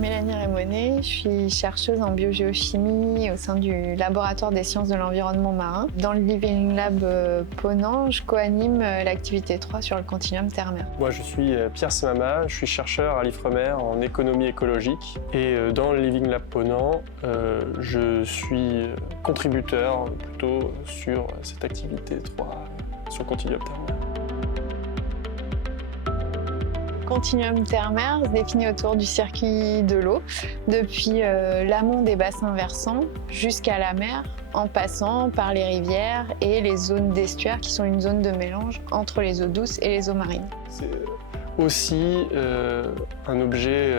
Mélanie Rémonet, je suis chercheuse en biogéochimie au sein du laboratoire des sciences de l'environnement marin. Dans le Living Lab Ponant, je co-anime l'activité 3 sur le continuum terre-mer. Moi, je suis Pierre Semama, je suis chercheur à l'Ifremer en économie écologique. Et dans le Living Lab Ponant, je suis contributeur plutôt sur cette activité 3 sur le continuum terre-mer. Continuum terre-mer se définit autour du circuit de l'eau, depuis l'amont des bassins versants jusqu'à la mer, en passant par les rivières et les zones d'estuaire qui sont une zone de mélange entre les eaux douces et les eaux marines. C'est aussi un objet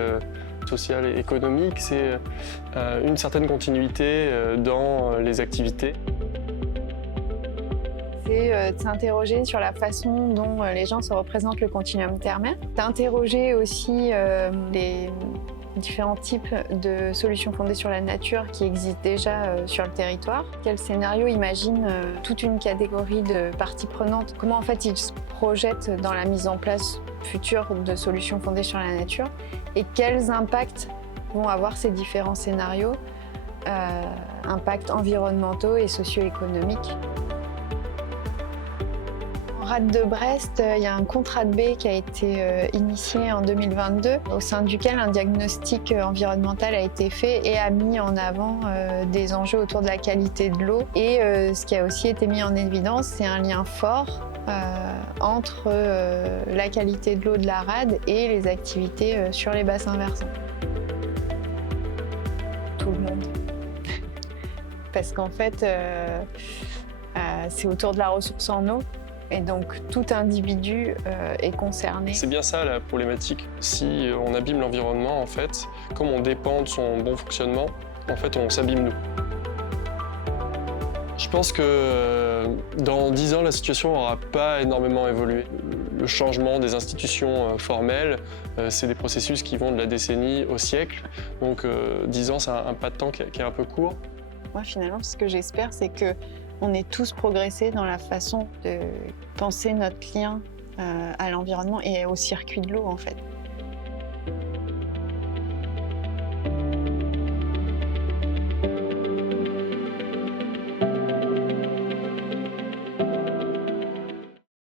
social et économique, c'est une certaine continuité dans les activités. C'est de s'interroger sur la façon dont les gens se représentent le continuum terre-mer, d'interroger aussi les différents types de solutions fondées sur la nature qui existent déjà sur le territoire. Quel scénario imagine toute une catégorie de parties prenantes? Comment en fait ils se projettent dans la mise en place future de solutions fondées sur la nature? Et quels impacts vont avoir ces différents scénarios, impacts environnementaux et socio-économiques? Au RAD de Brest, il y a un contrat de baie qui a été initié en 2022, au sein duquel un diagnostic environnemental a été fait et a mis en avant des enjeux autour de la qualité de l'eau. Et ce qui a aussi été mis en évidence, c'est un lien fort entre la qualité de l'eau de la rade et les activités sur les bassins versants. Tout le monde. Parce qu'en fait, c'est autour de la ressource en eau. Et donc, tout individu est concerné. C'est bien ça la problématique. Si on abîme l'environnement, en fait, comme on dépend de son bon fonctionnement, en fait, on s'abîme nous. Je pense que dans 10 ans, la situation n'aura pas énormément évolué. Le changement des institutions formelles, c'est des processus qui vont de la décennie au siècle. Donc 10 ans, c'est un pas de temps qui est un peu court. Moi, finalement, ce que j'espère, c'est que on ait tous progressé dans la façon de penser notre lien à l'environnement et au circuit de l'eau, en fait.